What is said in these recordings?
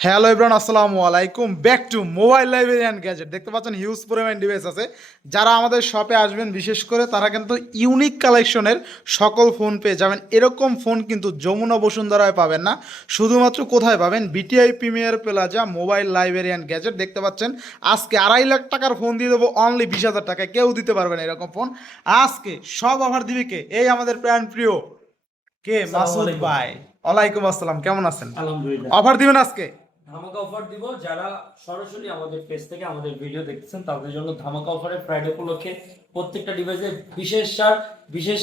Hello Ibran আসসালামু আলাইকুম। Back to mobile library and gadget দেখতে পাচ্ছেন হিউজ পরিমাণ ডিভাইস আছে। যারা আমাদের শপে আসবেন বিশেষ করে তারা কিন্তু ইউনিক কালেকশনের সকল ফোন পেয়ে যাবেন। এরকম ফোন কিন্তু যমুনা বসুন্ধরায় পাবেন না। শুধুমাত্র কোথায় পাবেন? BTI premier plaza mobile library and gadget দেখতে পাচ্ছেন আজকে আড়াই লাখ টাকার ফোন দিয়ে দেবো অনলি বিশ হাজার টাকায়। কেউ দিতে পারবে না এরকম ফোন আজকে সব অফার দিবে কে? এই আমাদের প্রাণ প্রিয় কে? মাসুদ আলাইকুম। ভাই। ওয়ালাইকুম আসসালাম কেমন আছেন? আলহামদুলিল্লাহ। অফার দিবেন আজকে? ধামাকা অফার দিব। যারা সরাসরি আমাদের পেজ থেকে আমাদের ভিডিও দেখতেছেন তাদের জন্য ধামাকা অফারে ফ্রাইডে উপলক্ষে প্রত্যেকটা ডিভাইসে বিশেষ ছাড় বিশেষ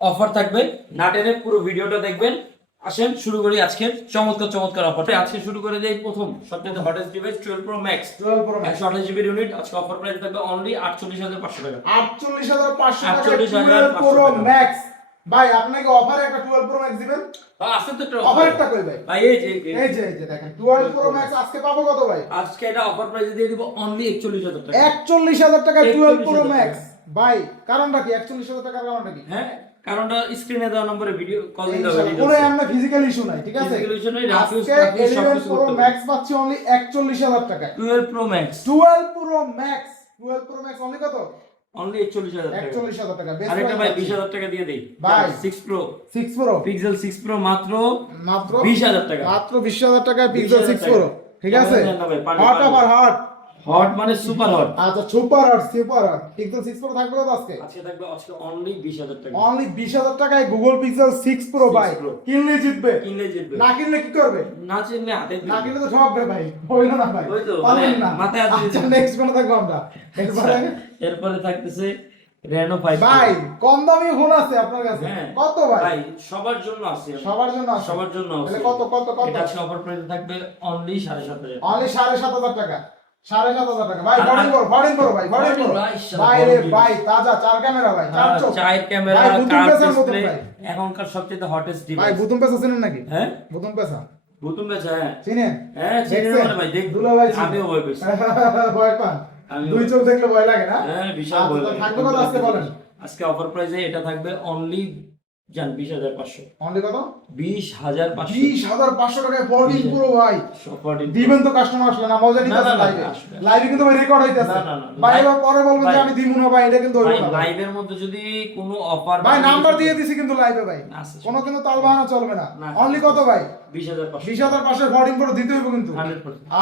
অফার থাকবে। না টেনে পুরো ভিডিওটা দেখবেন। আসেন শুরু করি আজকের চমৎকার চমৎকার অফার আজকে শুরু করে দেই প্রথম সবচেয়ে hottest device twelve pro max 12 Pro Max। একশো আঠাশ জিবির ইউনিট আজকে অফার প্রাইস থাকবে অনলি আটচল্লিশ হাজার পাঁচশো টাকা। আটচল্লিশ হাজার পাঁচশো টাকা 48,500 প্রো ম্যাক্স ভাই আপনাকে অফারে একটা টুয়েলভ প্রো ম্যাক্স দিবেন? আছে তো অফার একটা কই ভাই? ভাই এই যে এই যে। এই যে দেখেন টুয়েলভ প্রো ম্যাক্স আজকে পাবো কত ভাই? আজকে এটা অফার প্রাইসে দিয়ে দিব অনলি একচল্লিশ হাজার টাকা। একচল্লিশ হাজার টাকা টুয়েলভ 41,000 প্রো ম্যাক্স ভাই কারণটা কি? একচল্লিশ হাজার টাকার কারণটা কি? হ্যাঁ কারণটা স্ক্রিনে দেওয়া নম্বরে ভিডিও কল দিতে হবে কোনো এমন ফিজিক্যাল ইস্যু নাই ঠিক আছে? Physical issue নাই, রাফ use, আজকে সব 11 কিছু প্রো ম্যাক্স পাচ্ছি অনলি একচল্লিশ হাজার টাকায়। 12 pro max twelve pro max twelve pro max only কত? অনলি 41000 টাকা। একচল্লিশ হাজার টাকা বেশ আরেকটা ভাই 20000 টাকা দিয়ে দেই। ভাই। 6 pro six pro pixel 6 pro মাত্র মাত্র 20000 টাকা। মাত্র বিশ হাজার টাকায় পিক্সেল 20,000 সিক্স প্রো ঠিক আছে? হট। হট হট মানে সুপার হট আচ্ছা super hot super hot pixel six pro থাকবে কত আজকে? আজকে থাকবে আজকে অনলি 20000 টাকা। অনলি বিশ হাজার টাকায় গুগল পিক্সেল সিক্স প্রো ভাই। কিনলে জিতবে। কিনলে জিতবে। না কিনলে কি করবে? না চিনলে হাতে না কিনলে তো ঠকবে ভাই। হইল না ভাই। ওই তো, পারলেন মানে না। মাথায় হাত দিয়ে আচ্ছা নেক্সট কোন থাকব আমরা। এরপরে? এরপরে থাকতেছে রেনো 5 ভাই কম দামি ফোন আছে আপনার কাছে। হ্যাঁ। কত ভাই? ভাই সবার জন্য আছে। সবার জন্য আছে। সবার জন্য আছে। তাহলে কত কত কত? এটা আজকে অফার প্রাইস থাকবে অনলি 7500 টাকা। অনলি সাড়ে সাত হাজার টাকা। সাড়ে সাত হাজার টাকা। ভাই করো করো ভাই করো। ভাই, তাজা চার ক্যামেরা ভাই চার। এখনকার সবচেয়ে হটেস্ট ভাই বুতুম চিনেন নাকি? হ্যাঁ? বুতুম বুতুম হ্যাঁ। চিনেন? হ্যাঁ চিনি ভাই দেখ দুলা ভাই চিনে। আমিও ভয় পেয়েছি। ভয় পান। দুই চোখ দেখলে ভয় লাগে না? হ্যাঁ বিশাল আচ্ছা, ভয় লাগে। আজকে বলেন? আজকে অফার প্রাইসে এটা থাকবে অনলি জান বিশ হাজার পাঁচশো। অনলি কত? বিশ হাজার পাঁচশো। বিশ হাজার পাঁচশো টাকায় ফোরটিন পুরো ভাই। দিবেন তো কাস্টমার আসলে না মজা নিতে লাইভে লাইভে কিন্তু ভাই রেকর্ড হইতাছে। ভাই এবার পরে যে আমি দিব না ভাই এটা কিন্তু হইব লাইভের মধ্যে যদি কোনো অফার ভাই নাম্বার দিয়ে দিছি কিন্তু লাইভে ভাই। কোনো কিন্তু তাল বাহানা চলবে না। অনলি কত ভাই? বিশ হাজার পাঁচশো। বিশ হাজার পাঁচশো দিতে হইব কিন্তু।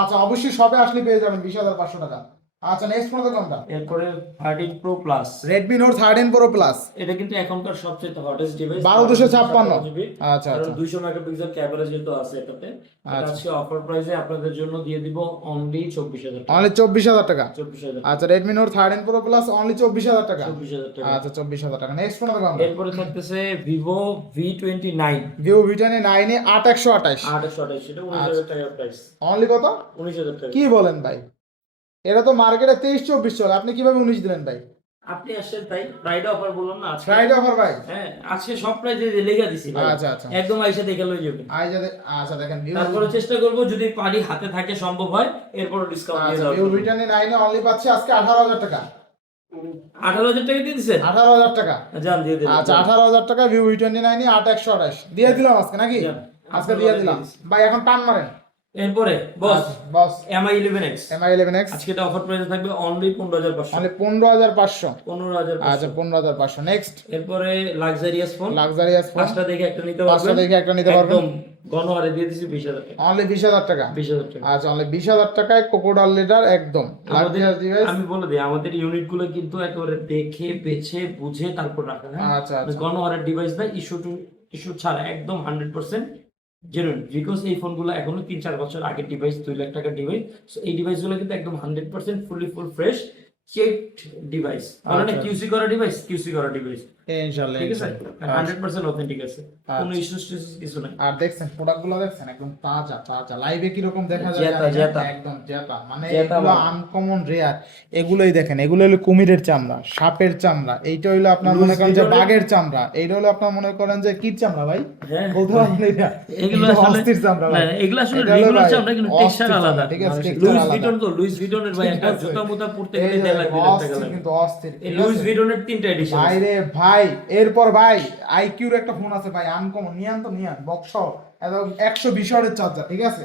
আচ্ছা অবশ্যই সবে আসলে পেয়ে যাবেন বিশ হাজার পাঁচশো টাকা। আচ্ছা নেক্সট ফোন কোনটা? এরপরে thirteen pro plus Redmi note thirteen pro plus এটা কিন্তু এখনকার সবচেয়ে হটেস্ট ডিভাইস 1256 আচ্ছা, আচ্ছা। দুইশো মেগাপিক্সেল ক্যামেরা যেহেতু আছে এটাতে এটা আচ্ছা। আজকে অফার প্রাইসে আপনাদের জন্য দিয়ে দিব অনলি চব্বিশ হাজার টাকা। অনলি চব্বিশ হাজার টাকা? চব্বিশ হাজার আচ্ছা Redmi note thirteen pro plus only চব্বিশ হাজার টাকা? চব্বিশ হাজার টাকা। আচ্ছা চব্বিশ হাজার টাকা। নেক্সট ফোন কোনটা? এরপরে থাকতেছে নাইনে আট একশো আঠাশ। আটশো আঠাশ সেটা উনিশ হাজার টাকা প্রাইস অনলি কত? উনিশ হাজার টাকা। কি বলেন ভাই? এটা তো মার্কেটে তেইশ চব্বিশ চলে। আপনি কীভাবে উনিশ দিলেন ভাই? আপনি আসছেন তাই? ফ্রাইডে অফার বললাম না আজকে। ফ্রাইডে অফার ভাই? হ্যাঁ আজকে সব প্রাইসে লেখা দিছি ভাই। আচ্ছা, আচ্ছা। একদম আইসা দেখে লই যাবেন। আই যাতে আচ্ছা দেখেন তারপরে চেষ্টা করব যদি পারি হাতে থাকে সম্ভব হয় এরপর ডিসকাউন্ট দিয়ে আচ্ছা দেওয়ার ভিভো জন্য। ভিটানে নাইনে অনলি পাচ্ছে আজকে আঠারো হাজার টাকা। আঠারো হাজার টাকা দিয়ে হাজার টাকা। যান দিয়ে আচ্ছা টাকা দিয়ে দিলাম আজকে নাকি? আজকে দিয়ে দিলাম। ভাই এখন টান মারেন। এরপরে boss boss MI eleven X MI eleven X আজকে এটা অফার প্রাইসে থাকবে অনলি পনেরো হাজার পাঁচশো। অনলি পনেরো হাজার পাঁচশো। পনেরো হাজার আচ্ছা পনেরো হাজার পাঁচশো। নেক্সট এরপরে লাক্সারিয়াস ফোন লাক্সারিয়াস ফোন পাঁচটা দেখে একটা নিতে পারবেন। পাঁচটা দেখে একটা নিতে পারবেন। একদম গণহারে দিয়ে দিছি বিশ হাজার টাকা। অনলি বিশ হাজার টাকা। বিশ হাজার টাকা। আচ্ছা অনলি বিশ হাজার টাকায় কোকোডাল লিটার একদম। আমি বলে দিই আমাদের ইউনিটগুলো কিন্তু একেবারে দেখে বেছে বুঝে তারপর রাখা হ্যাঁ? আচ্ছা আচ্ছা। গণহারের ডিভাইস না ইস্যু টু ইস্যু ছাড়া একদম হান্ড্রেড পার্সেন্ট জেনুইন বিকজ এই ফোনগুলো এখনও তিন চার বছর আগের ডিভাইস দুই লাখ টাকার ডিভাইস সো এই ডিভাইসগুলো কিন্তু একদম hundred percent fully full fresh checked device মানে। কিউসি করা ডিভাইস কিউসি করা ডিভাইস ইনশাআল্লাহ ঠিক আছে? ইনশাআল্লাহ। হান্ড্রেড পার্সেন্ট অথেন্টিক আছে। কোনো আচ্ছা। ইস্যুস কিছু নাই। আর দেখছেন প্রোডাক্ট দেখছেন একদম তাজা তাজা। লাইভে কীরকম দেখা যায়। একদম জেতা। মানে এগুলো মানে। আনকমন রেয়ার এগুলোই দেখেন এগুলো হলো কুমিরের চামড়া সাপের চামড়া। এইটা হইল আপনার মনে করেন যে বাঘের চামড়া। এইটা হলো আপনার মনে করেন যে কির চামড়া ভাই? হ্যাঁ। বলতে পারবেন এটা এগুলো অস্থির চামড়া ভাই। এগুলো আসলে রেগুলার চামড়া কিন্তু টেক্সচার আলাদা। ঠিক আছে? লুইস ভিটন তো লুইস ভিটনের ভাই একটা জুতা মুতা পড়তে গেলে দেড় লাখ টাকা লাগে কিন্তু অস্থির। লুইস ভিটনের তিনটা এডিশন ভাই রে ভাই এরপর ভাই আইকিউর একটা ফোন আছে ভাই আনকমন নিয়ান তো নিয়ান বক্স এবং একশো বিশ ওয়াটের চার্জার ঠিক আছে?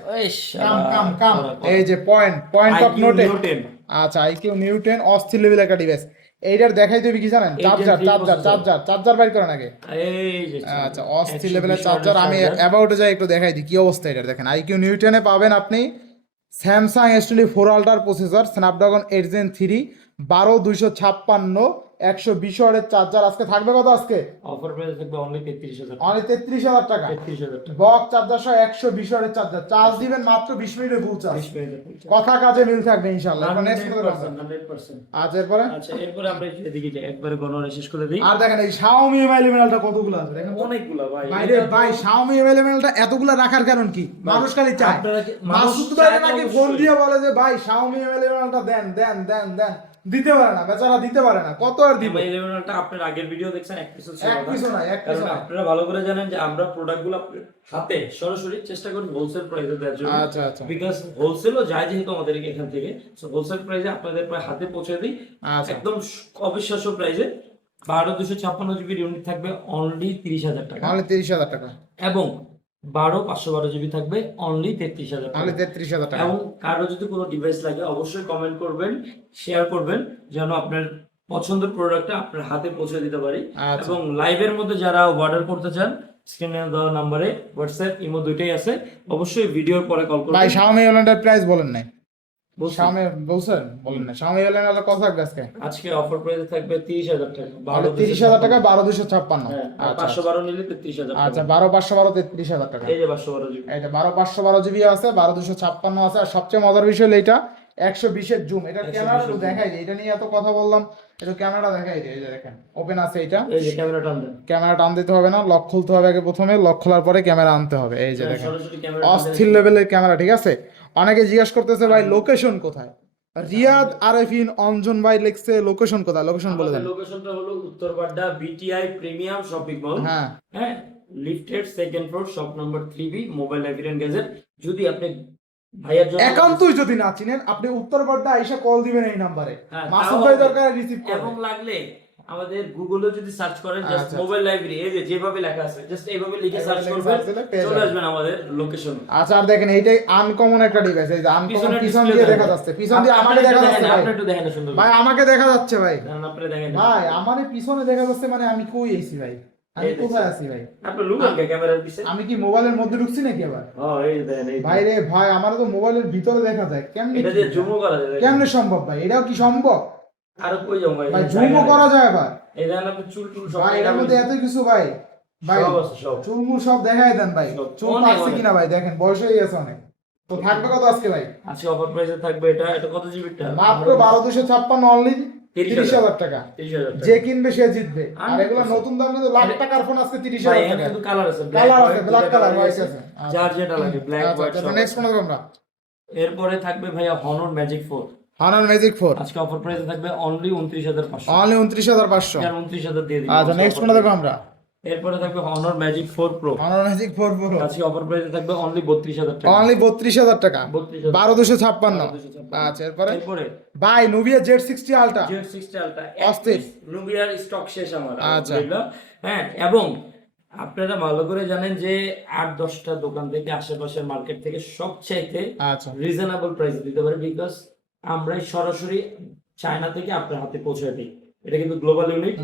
কাম কাম কাম। এই যে পয়েন্ট পয়েন্ট অফ নোটে আচ্ছা আইকিউ নিউটেন অস্থির লেভেল একটা ডিভাইস এইটার দেখাই দেবে কি জানেন? চার্জার চার্জার চার্জার চার্জার বাইর করেন আগে। আচ্ছা অস্থির 120 লেভেলের চার্জার আমি। অ্যাবাউটে যাই একটু দেখাই দিই কি অবস্থা এটা দেখেন। আইকিউ নিউটনে পাবেন আপনি Samsung S twenty four আল্ট্রার processor Snapdragon eight gen three বারো দুইশো ছাপ্পান্ন একশো বিশ চার্জার আজকে থাকবে কত আজকে? অফার প্রাইস থাকবে অনলি 33000 অনলি তেত্রিশ হাজার টাকা? 33000 টাকা। বক চার্জার সহ একশো বিশ চার্জার চার্জ দিবেন মাত্র বিশ মিনিটে ফুল চার্জ 20 মিনিটের পয়সা। কথা কাজে মিল থাকবে ইনশাল্লাহ এবার next কথা বলব। 100% 100% আচ্ছা এরপরে? আচ্ছা এরপরে আমরা এদিকে যাই। একবারে গণনা শেষ করে দিই। আর দেখেন এই লেভেলটা কতগুলো আছে? দেখেন অনেকগুলো ভাই। ভাই লেভেলটা এতগুলো রাখার কারণ কি? মানুষ খালি চায়। মানুষ নাকি ফোন দিয়ে বলে যে ভাই শাওমি এমআই লেভেলটা দেন দেন দেন দেন। দিতে পারে না বেচারা দিতে পারে না কত আর দিবে এমআই ইলেভেনটা আপনার আগের ভিডিও দেখছেন এক পিসও ছিল এক না। পিসও নাই, এক পিসও। আপনারা ভালো করে জানেন যে আমরা প্রোডাক্টগুলো হাতে সরাসরি চেষ্টা করি হোলসেল প্রাইসে দেওয়ার জন্য আচ্ছা, আচ্ছা। বিকজ হোলসেলও যায় যেহেতু আমাদের এখান থেকে সো হোলসেল প্রাইসে আপনাদের প্রায় হাতে পৌঁছে দিই আচ্ছা। একদম অবিশ্বাস্য প্রাইসে বারো দুশো ছাপ্পান্ন জিবি ইউনিট থাকবে অনলি তিরিশ হাজার টাকা তাহলে তিরিশ হাজার টাকা এবং বারো পাঁচশো বারো জিবি থাকবে অনলি তেত্রিশ হাজার টাকা। তেত্রিশ হাজার টাকা। এবং কারও যদি কোনো ডিভাইস লাগে অবশ্যই কমেন্ট করবেন শেয়ার করবেন যেন আপনার পছন্দের প্রোডাক্টটা আপনার হাতে পৌঁছে দিতে পারি। আচ্ছা। এবং লাইভের মধ্যে যারা অর্ডার করতে চান স্ক্রিনে দেওয়া নাম্বারে হোয়াটসঅ্যাপ ইমো দুইটাই আছে। অবশ্যই ভিডিওর পরে কল ভাই করবেন শাওমি এমআইটার প্রাইস বলেন নাই। বলছেন? বলেন না আজকে? আজকে অফার প্রাইসে থাকবে টাকা টাকা হ্যাঁ আচ্ছা নিলে আচ্ছা টাকা। এই যে জিবি। এটা জিবি আছে আছে আর সবচেয়ে মজার বিষয় হলো এটা একশো বিশের জুম। এটা 120 ক্যামেরা। দেখাই দিই এটা নিয়ে এত কথা বললাম এটা ক্যামেরাটা দেখাই এই যে দেখেন ওপেন আছে এটা এই যে ক্যামেরা টান দেন। ক্যামেরা টান দিতে হবে না লক খুলতে হবে আগে প্রথমে লক খোলার পরে ক্যামেরা আনতে হবে এই যে দেখেন। হ্যাঁ, ক্যামেরা অস্থির লেভেলের ক্যামেরা ঠিক আছে? অনেকে জিজ্ঞেস করতেছে ভাই লোকেশন কোথায়? রিয়াদ আরেফিন অঞ্জন ভাই লিখছে লোকেশন কোথায়? লোকেশন বলে দেন। লোকেশনটা হলো Uttar Badda BTI premium shopping mall হ্যাঁ। হ্যাঁ লিফটেড second floor shop number three B mobile librarian gadget যদি আপনি ভাইয়ার জন্য একান্তই যদি না চিনেন আপনি উত্তরপাড়া আইসা কল দিবেন এই নাম্বারে হ্যাঁ, মাসুদ ভাই দরকার রিসিভ এবং লাগলে আমাদের গুগলে যদি সার্চ করেন জাস্ট মোবাইল লাইব্রেরি এই যে যেভাবে লেখা আছে জাস্ট এইভাবে লিখে সার্চ করবেন চলে। আসবেন আমাদের লোকেশন আচ্ছা আর দেখেন এইটাই আনকমন একটা ডিভাইস এই যে আনকমন পিছন দিয়ে দেখা যাচ্ছে পিছন দিয়ে আমাকে দেখা যাচ্ছে ভাই। আপনি একটু দেখেন সুন্দর ভাই আমাকে দেখা যাচ্ছে ভাই। আপনি দেখেন ভাই আমার পিছনে দেখা যাচ্ছে মানে আমি কই আইছি ভাই? আমি। কোথায় আছি ভাই? আপনি লুকান কে ক্যামেরার পিছে? আমি কি মোবাইলের মধ্যে ঢুকছি নাকি আবার? ও এই দেখেন এই ভাই রে ভাই আমার তো মোবাইলের ভিতরে দেখা যায় কেমনে এটা দিয়ে জুমও করা যায় কেমনে সম্ভব ভাই? এটাও কি সম্ভব? আরও কই যাও ভাই? ভাই জুমও করা যায় ভাই। চুল টুল সব ভাই এর মধ্যে এত কিছু ভাই। ভাই চুল সব। দেখাই দেন ভাই। চুল কিনা ভাই দেখেন বয়স হয়ে গেছে অনেক। তো থাকবে কত আজকে ভাই? আজকে অফার প্রাইসে থাকবে এটা এটা কত মাত্র 12256 অনলি যে কিনবে সে জিতবে। আর নতুন দামে লাখ টাকার ফোন আছে ব্ল্যাক আচ্ছা, আচ্ছা, এরপরে থাকবে ভাইয়া Honor Magic 4 Honor Magic four. আজকে অফার প্রাইস থাকবে অনলি 29500 অনলি 29500 আর 29000 দিয়ে দিই আচ্ছা নেক্সট কোনটা দেখো আমরা? এরপরে থাকবে Honor Magic four Pro Honor Magic 4 Pro আজকে অফার প্রাইসে থাকবে অনলি 32000 টাকা। অনলি 32000 টাকা। 12256 আচ্ছা এরপরে? এরপরে? ভাই Nubia Z sixty Ultra Z sixty Ultra অস্থির। নুবিয়ার স্টক শেষ আমার আচ্ছা। হ্যাঁ এবং আপনারা ভালো করে জানেন যে আট দশটা দোকান থেকে আশেপাশের মার্কেট থেকে সবচাইতে আচ্ছা। রিজনেবল প্রাইস দিতে পারে বিকজ আমরাই সরাসরি চায়না থেকে আপনার হাতে পৌঁছে দিই। এটা কিন্তু গ্লোবাল ইউনিট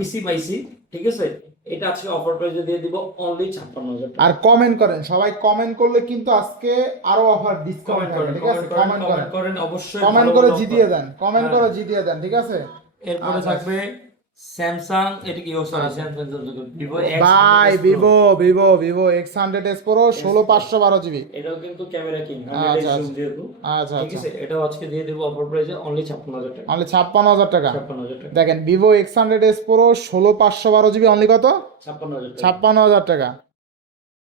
পিসি পাইছি ঠিক আছে? এটা আজকে অফার প্রাইসে দিয়ে দিব অনলি ছাপ্পান্ন হাজার আর কমেন্ট করেন সবাই কমেন্ট করলে কিন্তু আজকে আরও অফার ডিসকাউন্ট করেন ঠিক আছে? কমেন্ট করেন অবশ্যই কমেন্ট করে জিতিয়ে দেন কমেন্ট হ্যাঁ। করে জিতিয়ে দেন ঠিক আছে? এরপরে আচ্ছা। থাকবে স্যামসাং এটা কি সরি স্যামসাং ভিভো ভাই Vivo Vivo Vivo X hundred S Pro ষোলো পাঁচশো বারো জিবি এটাও কিন্তু ক্যামেরা কিং আচ্ছা, আচ্ছা। ঠিক আচ্ছা আছে এটাও আজকে দিয়ে দেবো অফার প্রাইসে অনলি ছাপ্পান্ন হাজার টাকা। অনলি ছাপ্পান্ন হাজার টাকা। ছাপ্পান্ন হাজার টাকা। দেখেন Vivo X hundred S Pro ষোলো পাঁচশো বারো জিবি অনলি কত? ছাপ্পান্ন হাজার টাকা। ছাপ্পান্ন হাজার টাকা।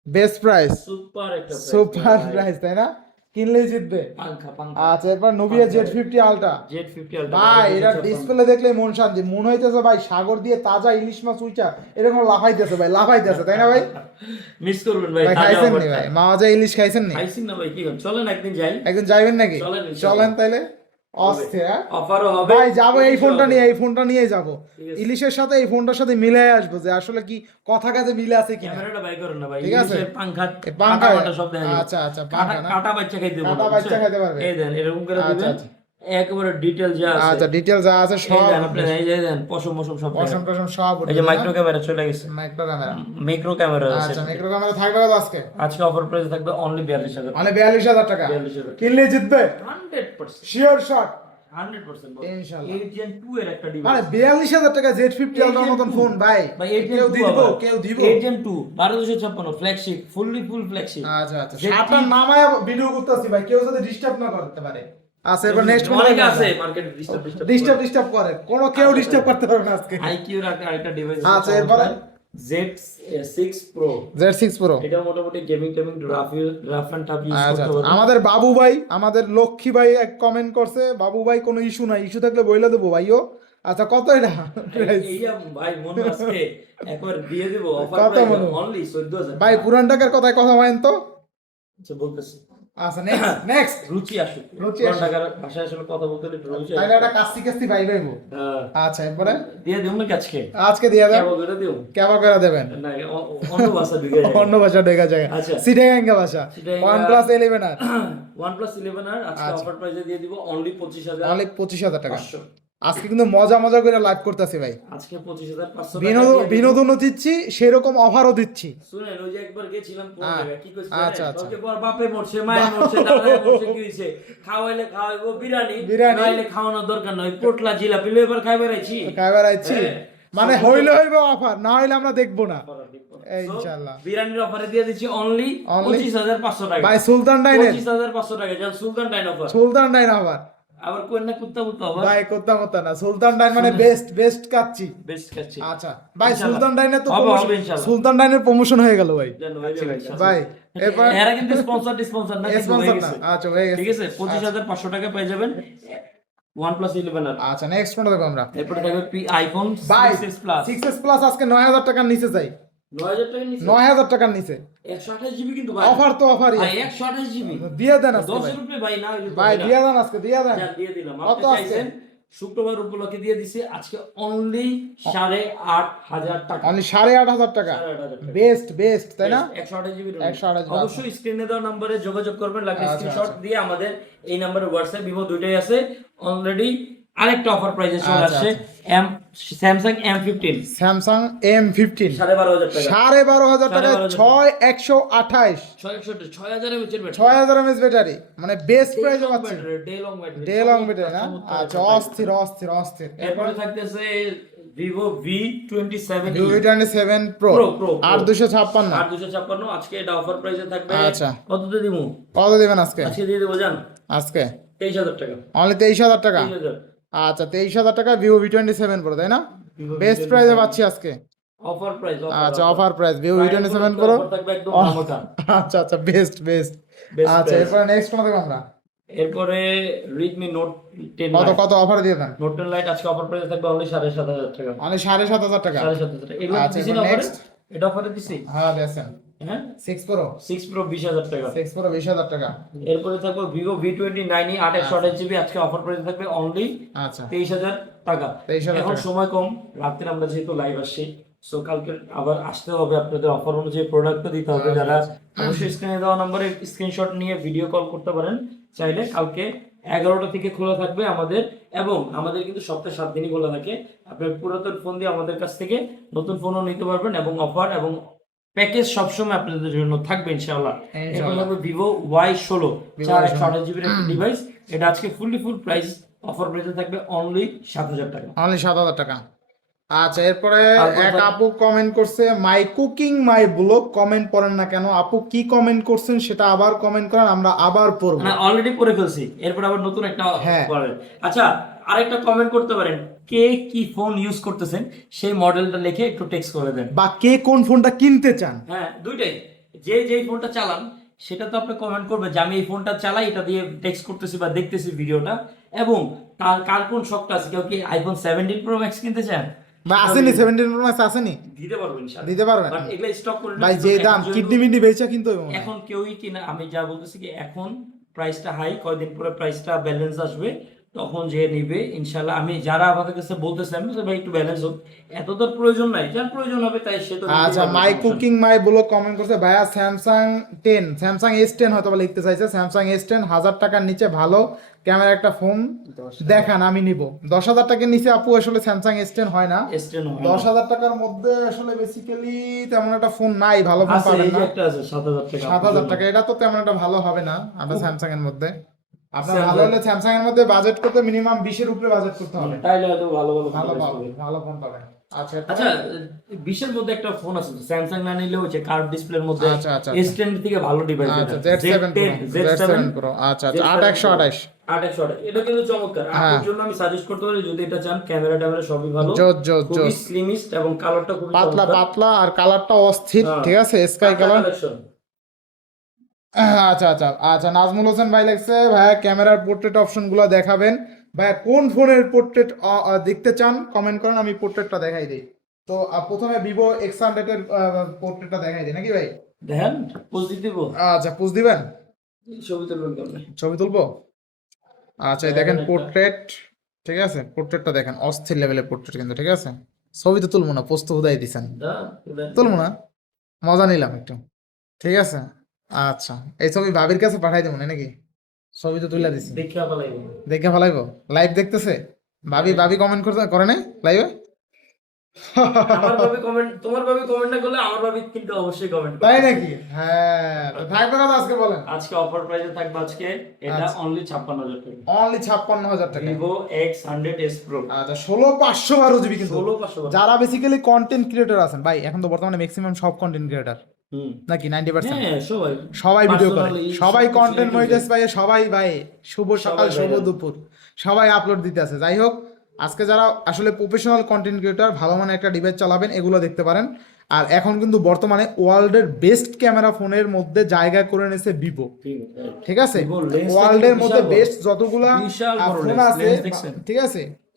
বেস্ট প্রাইস সুপার একটা সুপার প্রাইস তাই না? কিনলেই জিতবে। পাঙ্খা পাঙ্খা আচ্ছা এরপর Nubia Z fifty Ultra Z fifty ভাই এটা ডিসপ্লে দেখলে মন শান্তি। মন হইতেছে ভাই সাগর দিয়ে তাজা ইলিশ মাছ উইচা এরকম লাফাইতেছে ভাই লাফাইতেছে তাই না ভাই? মিস করবেন ভাই খাইছেন নি ভাই। মাওয়া ইলিশ খাইছেন নি? খাইছেন না ভাই কি চলেন একদিন যাই। একদিন যাইবেন নাকি? চলেন, চলেন তাইলে। অস্থির হ্যাঁ? অফারও হবে ভাই যাব এই ফোনটা নিয়ে এই ফোনটা নিয়ে যাব ইলিশের সাথে এই ফোনটার সাথে মিলে আসব যে আসলে কি কথা কাজে মিলে আছে কিনা ক্যামেরাটা বাই করেন না ভাই ঠিক আছে? কাটা মাটা সব দেখা আচ্ছা, আচ্ছা, কাটা? বাচ্চা খাইতে কাটা বাচ্চা খাইতে পারবে। এই দেন এরকম করে আচ্ছা, দিবেন আচ্ছা। একেবারে ডিটেল যা আছে। আচ্ছা ডিটেল যা আছে সব আপনি এই যে দেন পশম সব পশম। টসম সব এই যে মাইক্রো ক্যামেরা চলে গেছে। মাইক্রো ক্যামেরা মাইক্রো ক্যামেরা আছে আচ্ছা মাইক্রো ক্যামেরা থাকবে কত আজকে? আজকে অফার প্রাইস থাকবে অনলি বিয়াল্লিশ হাজার মানে বিয়াল্লিশ হাজার টাকা। 42,000 কিনলে জিতবে? Hundred percent sure shot hundred percent ইনশাআল্লাহ। এইট জেন এর একটা মানে ডিভাইস বিয়াল্লিশ হাজার টাকা জেড ফিফটি মতন ফোন ভাই। কেউ দিব কেউ দিব। ফ্ল্যাগশিপ ফুললি ফুল ফ্ল্যাগশিপ আচ্ছা আচ্ছা। সাতটার নামায় ভিডিও করতেছি ভাই। কেউ যদি ডিস্টার্ব না করতে পারে। আচ্ছা এবার নেক্সট অনেকে আছে মার্কেট ডিস্টার্ব ডিস্টার্ব ডিস্টার্ব করে। কোনো কেউ ডিস্টার্ব করতে পারবে না আজকে। আইকিউ একটা আরেকটা ডিভাইস আচ্ছা, এরপরে? আমাদের বাবু ভাই আমাদের লক্ষ্মী ভাই এক কমেন্ট করছে বাবু ভাই কোনো ইস্যু নাই। ইস্যু থাকলে বইলা দেবো ভাইও। আচ্ছা কত এটা? ভাই মনে আজকে একবার দিয়ে দেব অফার প্রাইস অনলি 14000 ভাই পুরান টাকার কথায় কথা বলেন তো। আচ্ছা বলতেছি। আচ্ছা নেক্সট নেক্সট রুচি আসুক। রুচি টাকার ভাষায় আসলে কথা বলতে হলে রুচি। তাহলে একটা কাস্তি কাস্তি ভাই ভাইবো হ্যাঁ। আচ্ছা এরপরে? দিয়ে না আজকে? আজকে দিয়ে দাও কেবল করে দিও কেমন করে দেবেন। না অন্য ভাষা ঢুকে যায়। অন্য ভাষা দেখা যায়। আচ্ছা। সিটাগাঙ্গা ভাষা। চিটাগাঙ্গা- ওয়ান প্লাস ইলেভেন আর। OnePlus 11 আর। আজকে আচ্ছা। অফার প্রাইসে দিয়ে দিব অনলি 25000 অনলি পঁচিশ হাজার টাকা। আজকে কিন্তু মজা মজা করে লাইভ করতেছি ভাই আজকে 25500 টাকা বিনোদন বিনোদনও দিচ্ছি সেরকম অফারও দিচ্ছি শুনেন ওই যে একবার গেছিলাম কোন হ্যাঁ। কি কইছে আচ্ছা, আচ্ছা। ওকে বল বাপে মরছে মায়ে মরছে দাদায় মরছে কি হইছে খাওয়াইলে খাওয়াইবো বিরিয়ানি বিরিয়ানি। নাইলে খাওয়ানোর দরকার নাই পোটলা জিলাপি এবার খাইবার আইছি কাইবার আইছি হ্যাঁ। মানে হইলে হইবে অফার না হইলে আমরা দেখব না ইনশাআল্লাহ। বিরিয়ানির অফারে দিয়ে দিচ্ছি অনলি Only? 25500 টাকা ভাই সুলতান ডাইনের 25500 টাকা যেন সুলতান ডাইন অফার সুলতান ডাইন আবার আবার কোন না কুত্তা অফার ভাই কোত্তা মোত্তা না সুলতান ডাইন মানে বেস্ট বেস্ট কাচ্ছি বেস্ট কাছে আচ্ছা ভাই সুলতান ডাইনের তো। সুলতান ডাইনের প্রমোশন হয়ে গেল ভাই। ভাই এরপর এরা কিন্তু স্পন্সর স্পন্সর না স্পন্সর না। আচ্ছা হয়ে ঠিক আছে পঁচিশ হাজার পাঁচশো টাকা পেয়ে যাবেন। আর। আচ্ছা নেক্সট কোনটা দেখো আমরা। এরপরে পি আইফোন ভাই six plus six S plus আজকে নয় হাজার টাকার নিচে যাই। নয় হাজার টাকা নিচ্ছে নয় হাজার টাকার নিচে। জিবি কিন্তু অফার তো অফারই ভাই একশো আঠাশ জিবি। দিয়ে দেন আজকে ভাই। না ভাই দিয়ে দেন আজকে দিয়ে দেন। দিয়ে দিলাম। কত আজকে? শুক্রবার উপলক্ষে দিয়ে দিছি আজকে অনলি সাড়ে আট হাজার টাকা। অনলি সাড়ে আট হাজার টাকা। বেস্ট বেস্ট তাই না? একশো আঠাশ জিবি 128 GB অবশ্যই স্ক্রিনে দেওয়া নম্বরে যোগাযোগ করবেন লাগলে আচ্ছা, স্ক্রিনশট আচ্ছা। দিয়ে আমাদের এই নম্বরে হোয়াটসঅ্যাপ ভিভো দুইটাই আছে। অলরেডি আরেকটা অফার প্রাইসে চলে আচ্ছা, আসছে M Samsung M fifteen Samsung M fifteen সাড়ে বারো হাজার টাকা। সাড়ে বারো হাজার টাকা ছয় একশো আঠাইশ ছয় হাজার এমএস ব্যাটারি মানে বেস্ট প্রাইসে day long battery day long battery না? আচ্ছা অস্থির অস্থির অস্থির। এরপরে থাকতেছে Vivo V twenty seven Vivo twenty seven Pro Pro, Pro, Pro। আট দুশো ছাপ্পান্ন। আট দুশো ছাপ্পান্ন। আজকে এটা অফার প্রাইসে থাকবে। আচ্ছা। কততে দিব? কত দিবেন আজকে? আজকে দিয়ে দেবো জান? আজকে? তেইশ হাজার টাকা। অনলি তেইশ হাজার টাকা? তেইশ হাজার। আচ্ছা তেইশ হাজার টাকা Vivo V twenty seven Pro তাই না? বেস্ট V27 প্রাইসে পাচ্ছি আজকে। অফার প্রাইস আচ্ছা offer price Vivo V twenty seven Pro আচ্ছা আচ্ছা বেস্ট বেস্ট আচ্ছা। এরপরে নেক্সট কোন দেখো আমরা? এরপরে রেডমি নোট টেন কত কত অফার দিয়ে দেন? নোট টেন লাইট আজকে অফার প্রাইস থাকবে অনলি সাড়ে সাত হাজার টাকা। অনলি সাড়ে সাত হাজার টাকা? সাড়ে সাত হাজার টাকা। এগুলো আচ্ছা, দিছি না অফারে এটা অফারে দিছি। হ্যাঁ দেখছেন হ্যাঁ? সিক্স প্রো সিক্স প্রো বিশ হাজার টাকা। সিক্স প্রো বিশ হাজার টাকা। এরপরে থাকবে ভিভো ভি টোয়েন্টি নাইন আট একশো আঠাশ জিবি আজকে অফার প্রাইস থাকবে অনলি আচ্ছা। তেইশ হাজার টাকা। এখন সময় কম রাত্রে আমরা যেহেতু লাইভ আসছি সো কালকে আবার আসতে হবে আপনাদের অফার অনুযায়ী প্রোডাক্টও দিতে হবে। আচ্ছা, যারা অবশ্যই স্ক্রিনে দেওয়া নম্বরে স্ক্রিনশট নিয়ে ভিডিও কল করতে পারেন চাইলে কালকে এগারোটা থেকে খোলা থাকবে আমাদের এবং আমাদের কিন্তু সপ্তাহে সাত দিনই খোলা থাকে। আপনার পুরাতন ফোন দিয়ে আমাদের কাছ থেকে নতুন ফোনও নিতে পারবেন এবং অফার এবং প্যাকেজ সবসময় আপনাদের জন্য থাকবে ইনশাআল্লাহ। ইনশাআল্লাহ। থাকবে ভিভো ওয়াই ষোলো Vivo চার Y16 একশো আঠাশ জিবির একটা ডিভাইস এটা আজকে ফুললি ফুল প্রাইস অফার প্রাইসে থাকবে অনলি সাত হাজার টাকা। অনলি সাত হাজার টাকা। আচ্ছা এরপরে এক আপু কমেন্ট করছে my cooking my blog comment করেন না কেন? আপু কি কমেন্ট করছেন সেটা আবার কমেন্ট করেন আমরা আবার পড়ব। না অলরেডি পড়ে ফেলছি। এরপর আবার নতুন একটা হ্যাঁ। আচ্ছা আরেকটা কমেন্ট করতে পারেন। কে কি ফোন ইউজ করতেছেন সেই মডেলটা লিখে একটু টেক্সট করে দেন। বা কে কোন ফোনটা কিনতে চান? হ্যাঁ দুইটাই। যে যেই ফোনটা চালান সেটা তো আপনি কমেন্ট করবেন যে আমি এই ফোনটা চালাই এটা দিয়ে টেক্সট করতেছি বা দেখতেছি ভিডিওটা এবং কার কার কোন শখটা আছে? কেউ কি আইফোন সেভেন্টিন প্রো ম্যাক্স কিনতে চান? বা আসেনি সেভেন্টিন প্রো ম্যাক্স আসেনি। দিতে পারবেন ইনশাআল্লাহ। দিতে পারবেন। এগুলা স্টক করে ভাই যে দাম কিডনি মিডনি বেচা কিন্তু এখন কেউই কিনা আমি যা বলতেছি কি এখন প্রাইসটা হাই কয়দিন পরে প্রাইসটা ব্যালেন্স আসবে। তখন যে নিবে ইনশাল্লাহ আমি যারা আমাদের কাছে বলতেছে আমি ভাই একটু ব্যালেন্স হোক। এত তো প্রয়োজন নাই যার প্রয়োজন হবে তাই সে তো আচ্ছা মাই কুকিং মাই বলো কমেন্ট করছে ভাইয়া Samsung ten Samsung S ten হয়তো লিখতে চাইছে স্যামসাং এস টেন হাজার টাকার নিচে ভালো ক্যামেরা একটা ফোন দেখান আমি নিব। দশ হাজার টাকার নিচে আপু আসলে স্যামসাং এস টেন হয় না। S10 না। দশ হাজার টাকার মধ্যে আসলে বেসিক্যালি তেমন একটা ফোন নাই ভালো ফোন পাবেন না। একটা আছে, 7,000 টাকা। সাত হাজার টাকা এটা তো তেমন একটা ভালো হবে না আমরা স্যামসাং এর মধ্যে। আপনার ভালো হলে স্যামসাং এর মধ্যে বাজেট করতে মিনিমাম বিশের উপরে বাজেট করতে হবে। তাইলে হয়তো ভালো ভালো ভালো পাবেন ভালো ফোন পাবেন। আচ্ছা আচ্ছা বিশের মধ্যে একটা ফোন আছে স্যামসাং না নিলেও হচ্ছে কার্ভ ডিসপ্লের মধ্যে আচ্ছা, আচ্ছা, এস টেন থেকে ভালো ডিভাইস আচ্ছা জেড সেভেন প্রো জেড আচ্ছা আচ্ছা এটা কিন্তু চমৎকার। হ্যাঁ। আপনার জন্য আমি সাজেস্ট করতে পারি যদি এটা চান ক্যামেরা ট্যামেরা সবই ভালো। খুবই স্লিমিস্ট এবং কালারটা খুবই পাতলা পাতলা আর কালারটা অস্থির হ্যাঁ। ঠিক আছে? Sky colour. আচ্ছা আচ্ছা আচ্ছা নাজমুল হোসেন ভাই লাগছে ভাইয়া ক্যামেরার পোর্ট্রেট অপশনগুলো দেখাবেন। ভাইয়া কোন ফোনের পোর্ট্রেট দেখতে চান? কমেন্ট করেন আমি পোর্ট্রেটটা দেখাই দিই। তো প্রথমে ভিভো এক্স হান্ড্রেডের পোর্ট্রেটটা দেখাই দিই নাকি ভাই? দেখেন পোজ দিব। আচ্ছা পুজ দিবেন? ছবি তুলবেন ছবি তুলবো? আচ্ছা এই দেখেন পোর্ট্রেট ঠিক আছে? পোর্ট্রেটটা দেখেন অস্থির লেভেলের পোর্ট্রেট কিন্তু ঠিক আছে? ছবি তো তুলবো না পোস্ত হুদাই দিছেন। তুলবো না? মজা নিলাম একটু ঠিক আছে? আচ্ছা এই ছবি ভাবির কাছে পাঠাই দেবো নাকি? ছবি তো তুলে দিছি। দেখে ফেলাইব। দেখে ফেলাইবো? লাইভ দেখতেছে? ভাবি ভাবি কমেন্ট করতে করে না লাইভে আমার ভাবে কমেন্ট তোমার ভাবে কমেন্ট না করলে আমার ভাবে কিন্তু অবশ্যই কমেন্ট তাই নাকি? হ্যাঁ তো থাকবে কথা আজকে বলেন। আজকে অফার প্রাইসে থাকবে আজকে এটা আচ্ছা। অনলি টাকা। অনলি টাকা। আচ্ছা জিবি কিন্তু। যারা বেসিক্যালি কন্টেন্ট ক্রিয়েটর আছেন ভাই এখন তো বর্তমানে ম্যাক্সিমাম সব কন্টেন্ট ক্রিয়েটর নাকি নাইনটি পার্সেন্ট হ্যাঁ সবাই সবাই ভিডিও করে। সবাই কন্টেন্ট মনিটাইজ পাই সবাই ভাই শুভ সকাল শুভ দুপুর। সবাই আপলোড দিতে আছে। যাই হোক আজকে যারা আসলে প্রফেশনাল কন্টেন্ট ক্রিয়েটর ভালো মানের একটা ডিভাইস চালাবেন এগুলো দেখতে পারেন। আর এখন কিন্তু বর্তমানে ওয়ার্ল্ডের বেস্ট ক্যামেরা ফোনের মধ্যে জায়গা করে নিয়েছে ভিভো ঠিক আছে? ওয়ার্ল্ডের মধ্যে বেস্ট যতগুলা ফোন আছে ঠিক আছে?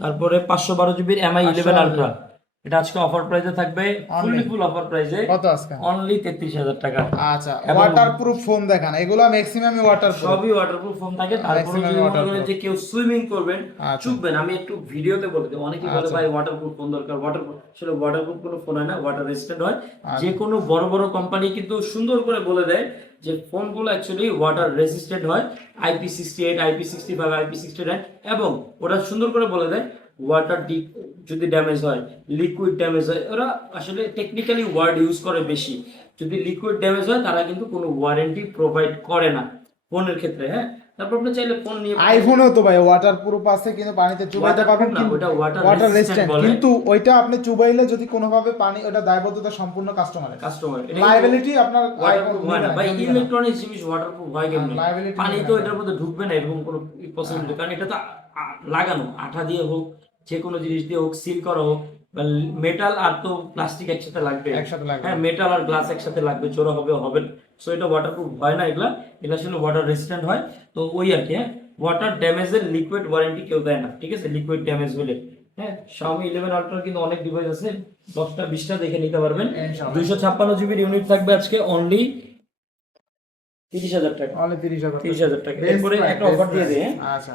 তারপরে পাঁচশো বারো জিবির এমআই ইলেভেন 512 আলট্রা এটা আজকে অফার প্রাইসে থাকবে। ফুললি ফুল অফার প্রাইসে কত আজকে? অনলি তেত্রিশ হাজার টাকা। আচ্ছা এবং- ওয়াটার প্রুফ ফোন দেখান। এগুলো ম্যাক্সিমামই ওয়াটার প্রুফ সবই ওয়াটারপ্রুফ ফোন থাকে। তারপরে যদি মনে যে কেউ সুইমিং করবেন চুপবেন। আমি একটু ভিডিওতে বলে দেবো। অনেকেই বলে আচ্ছা। ভাই ওয়াটারপ্রুফ ফোন দরকার। ওয়াটারপ্রুফ আসলে ওয়াটারপ্রুফ কোনো ফোন হয় না। ওয়াটার রেজিস্ট্যান্ট হয়। আচ্ছা। যে কোনো বড় বড় কোম্পানি কিন্তু সুন্দর করে বলে দেয় যে ফোনগুলো অ্যাকচুয়ালি ওয়াটার রেজিস্ট্যান্ট হয় IP sixty eight IP sixty five IP sixty nine এবং ওরা সুন্দর করে বলে দেয় ওয়াটার ডিপ যদি ড্যামেজ হয় লিকুইড ড্যামেজ হয়, ওরা আসলে টেকনিক্যালি ওয়ার্ড ইউজ করে বেশি। যদি লিকুইড ড্যামেজ হয়, তারা কিন্তু কোনো ওয়ারেন্টি প্রোভাইড করে না, ফোনের ক্ষেত্রে হ্যাঁ? তারপর আপনি চাইলে ফোন নিয়ে আইফোনেও তো ভাই ওয়াটার প্রুফ আছে কিন্তু পানিতে চুবাইতে পারবেন না, ওটা water ওয়াটার রেজিস্ট্যান্ট কিন্তু ওইটা আপনি চুবাইলে যদি কোনোভাবে পানি ওটা দায়বদ্ধতা সম্পূর্ণ কাস্টমারের কাস্টমার লাইবিলিটি আপনার ওয়াটারপ্রুফ হয় না। ভাই নিবে না, নিবে না। ইলেকট্রনিক জিনিস ওয়াটারপ্রুফ হয় কেমনে? হ্যাঁ, পানি তো এটার মধ্যে ঢুকবে না এরকম কোনো পসিবিলিটি কারণ এটা তো লাগানো আঠা দিয়ে হোক যে কোনো জিনিস দিয়ে হোক সিল করা হোক মেটাল আর তো প্লাস্টিক একসাথে লাগবে। একসাথে লাগবে। হ্যাঁ মেটাল আর গ্লাস একসাথে লাগবে জোড়া হবে হবে সো এটা ওয়াটারপ্রুফ হয় না এগুলা। এটা আসলে ওয়াটার রেজিস্ট্যান্ট হয়। তো ওই আর কি হ্যাঁ। ওয়াটার ড্যামেজের লিকুইড ওয়ারেন্টি কেউ দেয় না ঠিক আছে? লিকুইড ড্যামেজ হলে হ্যাঁ? Xiaomi 11 আলট্রার কিন্তু অনেক ডিভাইস আছে। দশটা বিশটা দেখে নিতে পারবেন। ইনশাআল্লাহ। দুইশো ছাপ্পান্ন জিবির ইউনিট থাকবে আজকে অনলি তিরিশ হাজার টাকা। 30,000 তিরিশ হাজার টাকা। Best এরপরে একটা অফার দিয়ে price। আচ্ছা।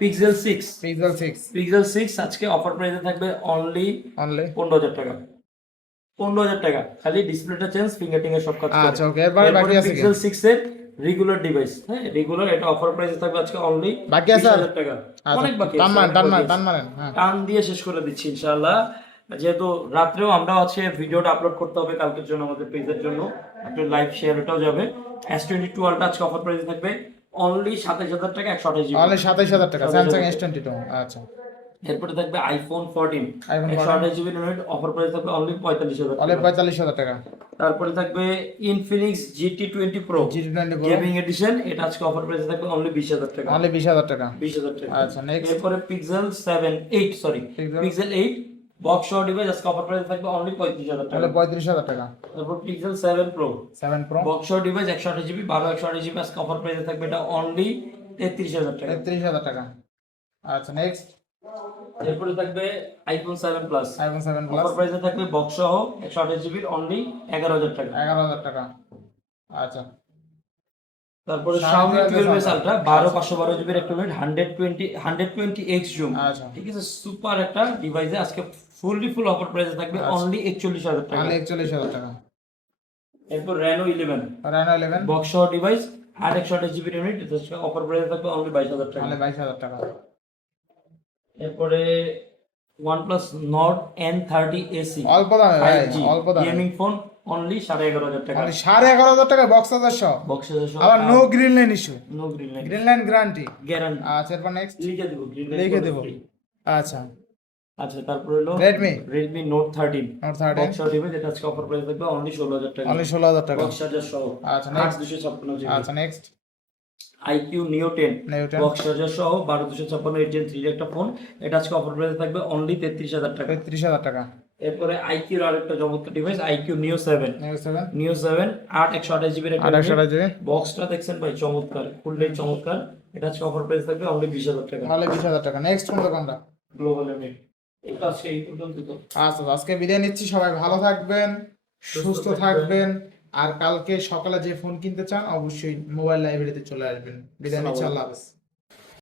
Pixel six Pixel 6 Pixel six আজকে অফার প্রাইসে থাকবে অনলি অনলি পনেরো হাজার টাকা। পনেরো হাজার টাকা। খালি ডিসপ্লেটা চেঞ্জ ফিঙ্গারটিং এর সব কাজ আচ্ছা, okay, এরপরে বাকি আছে পিক্সেল সিক্স এর রেগুলার ডিভাইস হ্যাঁ রেগুলার এটা অফার প্রাইসে থাকবে আজকে অনলি বাকি আছে? টাকা। আচ্ছা অনেক বাকি টান মারেন টান মারেন টান মারেন হ্যাঁ। টান দিয়ে শেষ করে দিচ্ছি ইনশাআল্লাহ। যেহেতু রাত্রেও আমরা হচ্ছে ভিডিওটা আপলোড করতে হবে কালকের জন্য আমাদের পেজের জন্য। আপনি লাইভ শেয়ার ওটাও যাবে। এস টোয়েন্টি টু আলটা আজকে অফার প্রাইসে থাকবে। অনলি সাতাইশ হাজার টাকা একশো আঠাশ অনলি 27000 টাকা 27,000 স্যামসাং টাকা। S22 আচ্ছা। এরপরে থাকবে আইফোন ফোরটিন iPhone একশো আঠাশ জিবি র্যামের অফার প্রাইস থাকবে অনলি পঁয়তাল্লিশ হাজার অনলি পঁয়তাল্লিশ হাজার টাকা। তারপরে থাকবে Infinix GT twenty Pro G twenty Pro gaming edition এটা আজকে অফার প্রাইস থাকবে অনলি বিশ হাজার টাকা। অনলি বিশ হাজার টাকা। বিশ হাজার টাকা। আচ্ছা নেক্সট এরপরে Pixel seven eight sorry Pixel eight box সহ ডিভাইস আজকে অফার প্রাইস থাকবে অনলি পঁয়ত্রিশ হাজার টাকা। পঁয়ত্রিশ হাজার টাকা। তারপর Pixel seven Pro seven Pro box সহ ডিভাইস একশো আঠাশ জিবি বারো একশো আঠাশ জিবি আজকে অফার প্রাইসে থাকবে এটা অনলি তেত্রিশ হাজার টাকা। তেত্রিশ হাজার টাকা। আচ্ছা নেক্সট এরপরে থাকবে iPhone seven plus iPhone seven plus offer প্রাইসে থাকবে বক্স সহ একশো আঠাশ জিবির অনলি এগারো হাজার টাকা। এগারো হাজার টাকা। আচ্ছা। তারপরে Xiaomi Xiaomi 12 এস আলট্রা একটা মিনিট জুম আচ্ছা। ঠিক আছে সুপার একটা ডিভাইসে আজকে ফুললি ফুল অফার প্রাইসে থাকবে আচ্ছা। অনলি একচল্লিশ হাজার টাকা। তাহলে একচল্লিশ হাজার টাকা। এরপর Reno eleven Reno eleven box সহ ডিভাইস আর একশো আঠাশ জিবি ইউনিট অফার প্রাইসে থাকবে অনলি বাইশ হাজার টাকা। তাহলে বাইশ হাজার টাকা। এরপরে OnePlus Nord N30 AC অল্প দামে ভাই অল্প দামে। গেমিং ফোন অনলি সাড়ে এগারো হাজার টাকা। মানে সাড়ে এগারো হাজার টাকা বক্স হাজার সহ বক্সে আবার no green line issue no green line green line guarantee guarantee আচ্ছা এরপর নেক্সট লিখে দেবো গ্রিন লাইন লিখে দেবো। আচ্ছা। আচ্ছা তারপর হলো Redmi Redmi Note 13 Note thirty box সহ ডিভাইস এটা আজকে অফার প্রাইস থাকবে অনলি ষোলো হাজার টাকা। অনলি ষোলো হাজার টাকা। বক্স চার্জার সহ। আচ্ছা নেক্সট দুশো ছাপ্পান্ন জিবি আচ্ছা next iQOO Neo ten box charger সহ বারো দুশো ছাপ্পান্ন এইট জেন থ্রির একটা ফোন এটা আজকে অফার প্রাইস থাকবে অনলি তেত্রিশ হাজার টাকা। তেত্রিশ হাজার টাকা। এরপরে আইকিউর আরেকটা চমৎকার device iQOO Neo seven Neo seven আট একশো আঠাশ জিবির বক্সটা দেখছেন ভাই চমৎকার ফুলটাই চমৎকার। এটা আজকে অফার প্রাইস থাকবে অনলি বিশ হাজার টাকা। তাহলে বিশ হাজার টাকা। নেক্সট কোন দোকানটা গ্লোবাল এমনি আচ্ছা আজকে বিদায় নিচ্ছি। সবাই ভালো থাকবেন সুস্থ থাকবেন। আর কালকে সকালে যে ফোন কিনতে চান অবশ্যই মোবাইল লাইব্রেরিতে চলে আসবেন। বিদায় নিচ্ছি আল্লাহ হাফেজ।